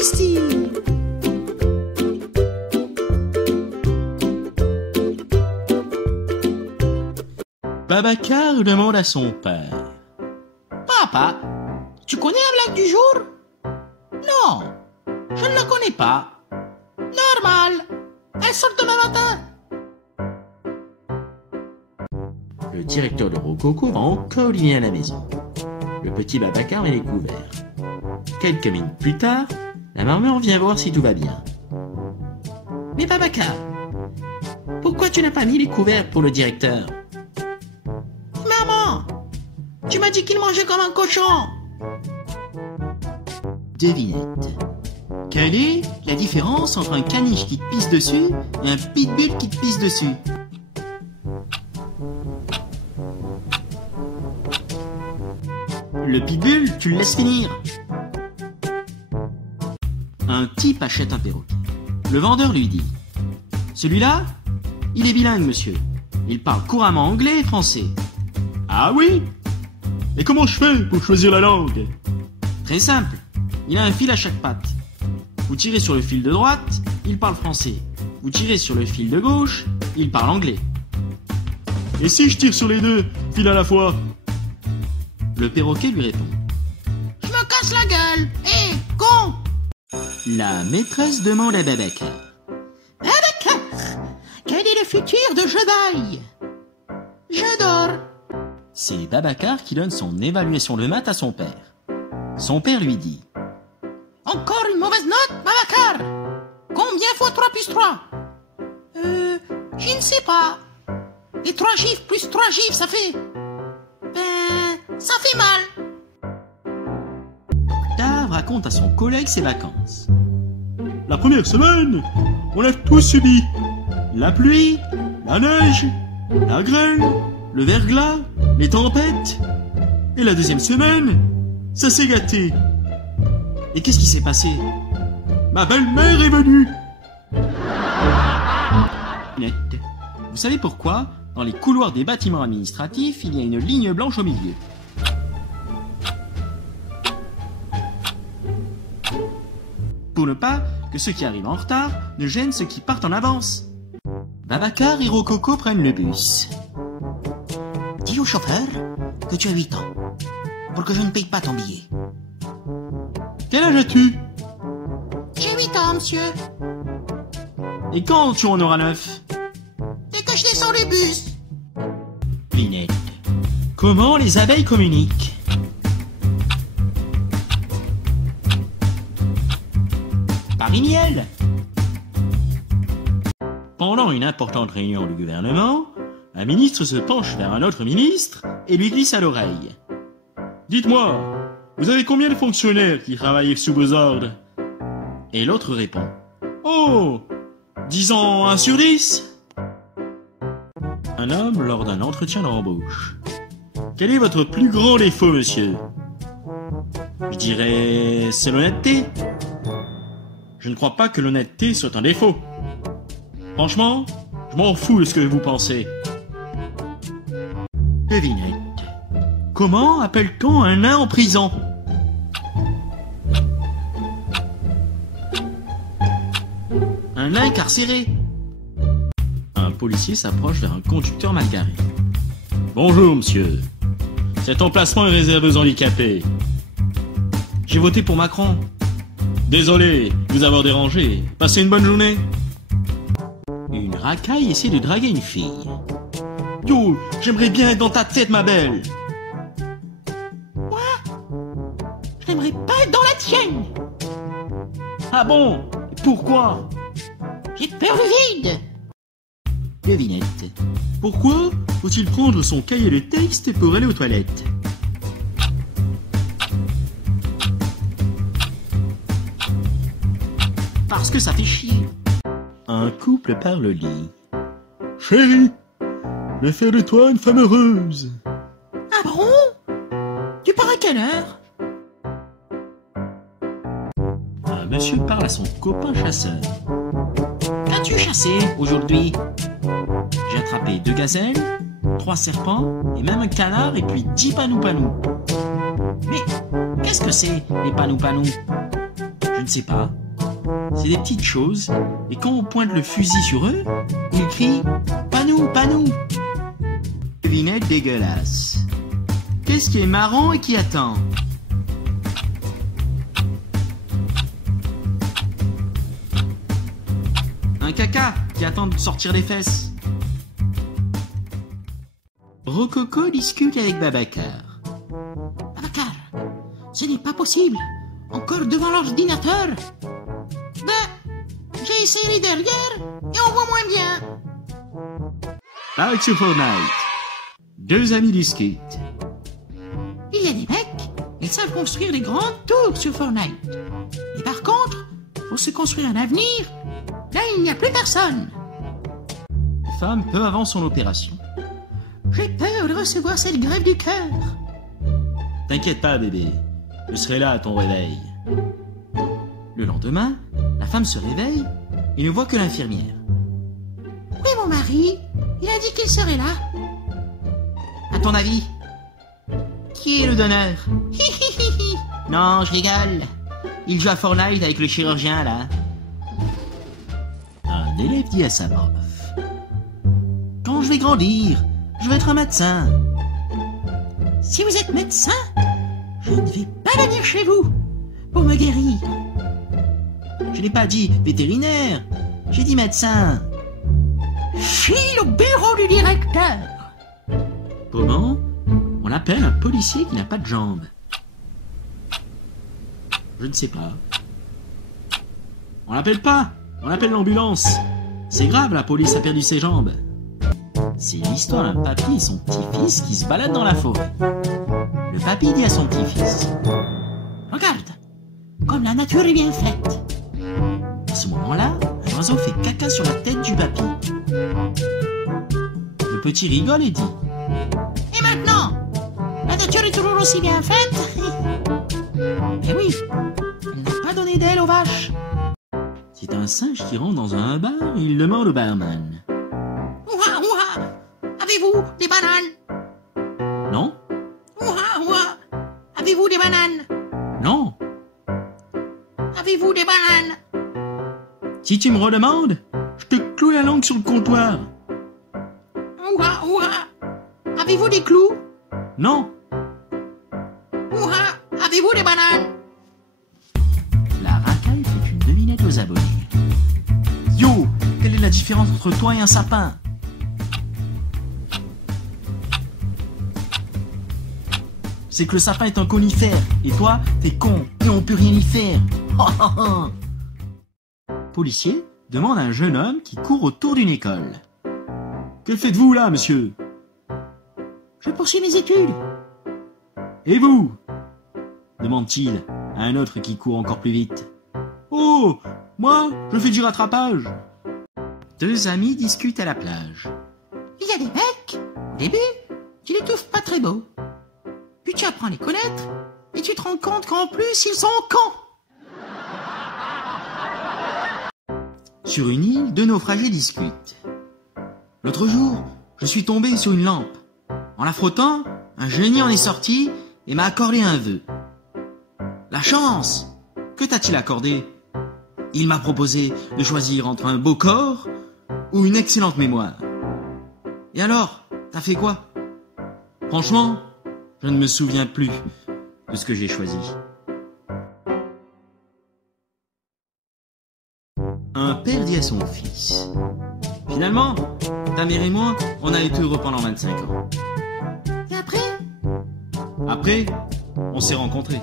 ici. Babacar demande à son père. Papa, tu connais la blague du jour? Non, je ne la connais pas. Normal, elle sort demain matin. Le directeur de Rococo va encore dîner à la maison. Le petit Babacar met les couverts. Quelques minutes plus tard, la maman vient voir si tout va bien. Mais Babacar, pourquoi tu n'as pas mis les couverts pour le directeur? Maman, tu m'as dit qu'il mangeait comme un cochon. Devinette. Quelle est la différence entre un caniche qui te pisse dessus et un pitbull qui te pisse dessus? Le pitbull, tu le laisses finir. Un type achète un perroquet. Le vendeur lui dit: celui-là, il est bilingue, monsieur. Il parle couramment anglais et français. Ah oui? Et comment je fais pour choisir la langue? Très simple. Il a un fil à chaque patte. Vous tirez sur le fil de droite, il parle français. Vous tirez sur le fil de gauche, il parle anglais. Et si je tire sur les deux, fil à la fois? Le perroquet lui répond: Je me casse la gueule. Hé, con! La maîtresse demande à Babacar: Babacar, quel est le futur de Jedi? Je dors. C'est Babacar qui donne son évaluation de maths à son père. Son père lui dit: Encore une mauvaise note, Babacar? Combien fois 3 plus 3? Je ne sais pas. Et 3 chiffres plus 3 chiffres, ça fait... ça fait mal. Dave raconte à son collègue ses vacances. La première semaine, on a tout subi. La pluie, La neige, la grêle, le verglas, les tempêtes. et la deuxième semaine, ça s'est gâté. Et qu'est-ce qui s'est passé? Ma belle-mère est venue. Net. Vous savez pourquoi, dans les couloirs des bâtiments administratifs, il y a une ligne blanche au milieu? Pour ne pas que ceux qui arrivent en retard ne gênent ceux qui partent en avance. Babacar et Rococo prennent le bus. Dis au chauffeur que tu as 8 ans, pour que je ne paye pas ton billet. Quel âge as-tu? J'ai 8 ans, monsieur. Et quand tu en auras 9? Dès que je descends le bus. Vinette. Comment les abeilles communiquent? Par miel. Pendant une importante réunion du gouvernement, un ministre se penche vers un autre ministre et lui glisse à l'oreille: Dites-moi, vous avez combien de fonctionnaires qui travaillent sous vos ordres? Et l'autre répond: Oh, disons 1 sur 10. Un homme lors d'un entretien d'embauche. Quel est votre plus grand défaut, monsieur? Je dirais, c'est l'honnêteté. Je ne crois pas que l'honnêteté soit un défaut. Franchement, je m'en fous de ce que vous pensez. Devinette. Comment appelle-t-on un nain en prison? Un nain incarcéré. Un policier s'approche vers un conducteur mal garé. Bonjour, monsieur. Cet emplacement est réservé aux handicapés. J'ai voté pour Macron. Désolé de vous avoir dérangé. Passez une bonne journée. Une racaille essaie de draguer une fille. Yo, j'aimerais bien être dans ta tête, ma belle. Je n'aimerais pas être dans la tienne. Ah bon? Pourquoi? J'ai peur du vide. Devinette. Pourquoi faut-il prendre son cahier de texte pour aller aux toilettes? Parce que ça fait chier. Un couple parle au lit. Chérie, je vais faire de toi une femme heureuse. Ah bon? Tu pars à quelle heure? Un monsieur parle à son copain chasseur. Qu'as-tu chassé aujourd'hui? J'ai attrapé 2 gazelles, 3 serpents, et même un canard, et puis 10 panou-panou. Mais qu'est-ce que c'est, les panou-panou? Je ne sais pas. C'est des petites choses, et quand on pointe le fusil sur eux, ils crient « Pas nous, pas nous !» Devinette dégueulasse. Qu'est-ce qui est marrant et qui attend? Un caca qui attend de sortir les fesses. Rococo discute avec Babacar. Babacar, ce n'est pas possible. Encore devant l'ordinateur. Ben, j'ai essayé derrière et on voit moins bien. Avec sur Fortnite. Deux amis discutent. Il y a des mecs, ils savent construire des grandes tours sur Fortnite. Et par contre, pour se construire un avenir, là il n'y a plus personne. Femme peu avant son opération. J'ai peur de recevoir cette grève du cœur. T'inquiète pas, bébé. Je serai là à ton réveil. Le lendemain, la femme se réveille et ne voit que l'infirmière. Oui, mon mari, il a dit qu'il serait là. À ton avis, qui est le donneur? Non, je rigole. Il joue à Fortnite avec le chirurgien, là. Un élève dit à sa prof. Quand je vais grandir, je vais être un médecin. Si vous êtes médecin, je ne vais pas venir chez vous pour me guérir. Je n'ai pas dit vétérinaire, j'ai dit médecin. File au bureau du directeur. Comment on appelle un policier qui n'a pas de jambes? Je ne sais pas. On l'appelle pas, on appelle l'ambulance. C'est grave, la police a perdu ses jambes. C'est l'histoire d'un papy et son petit-fils qui se baladent dans la forêt. Le papy dit à son petit-fils. Regarde, comme la nature est bien faite. À ce moment-là, un oiseau fait caca sur la tête du papy. Le petit rigole et dit. Et maintenant, la nature est toujours aussi bien faite. Mais oui, elle n'a pas donné d'aile aux vaches. C'est un singe qui rentre dans un bar et il demande au barman. Ouah, ouah, avez-vous des bananes? Non? Ouah, ouah, avez-vous des bananes? Non? Avez-vous des bananes? Si tu me redemandes, je te cloue la langue sur le comptoir. Ouah, ouah, avez-vous des clous? Non? Ouah, avez-vous des bananes? La racaille fait une devinette aux abonnés. Yo, quelle est la différence entre toi et un sapin? C'est que le sapin est un conifère, et toi, t'es con, et on peut rien y faire. Policier demande à un jeune homme qui court autour d'une école. Que faites-vous là, monsieur? Je poursuis mes études. Et vous? Demande-t-il à un autre qui court encore plus vite. Oh, moi, je fais du rattrapage. Deux amis discutent à la plage. Il y a des mecs, au début, tu les trouves pas très beaux. Puis tu apprends à les connaître, et tu te rends compte qu'en plus, ils sont cons. Sur une île, deux naufragés discutent. L'autre jour, je suis tombé sur une lampe. En la frottant, un génie en est sorti et m'a accordé un vœu. La chance! Que t'a-t-il accordé? Il m'a proposé de choisir entre un beau corps ou une excellente mémoire. Et alors, t'as fait quoi? Franchement, je ne me souviens plus de ce que j'ai choisi. Un père dit à son fils. Finalement, ta mère et moi, on a été heureux pendant 25 ans. Et après? Après, on s'est rencontrés.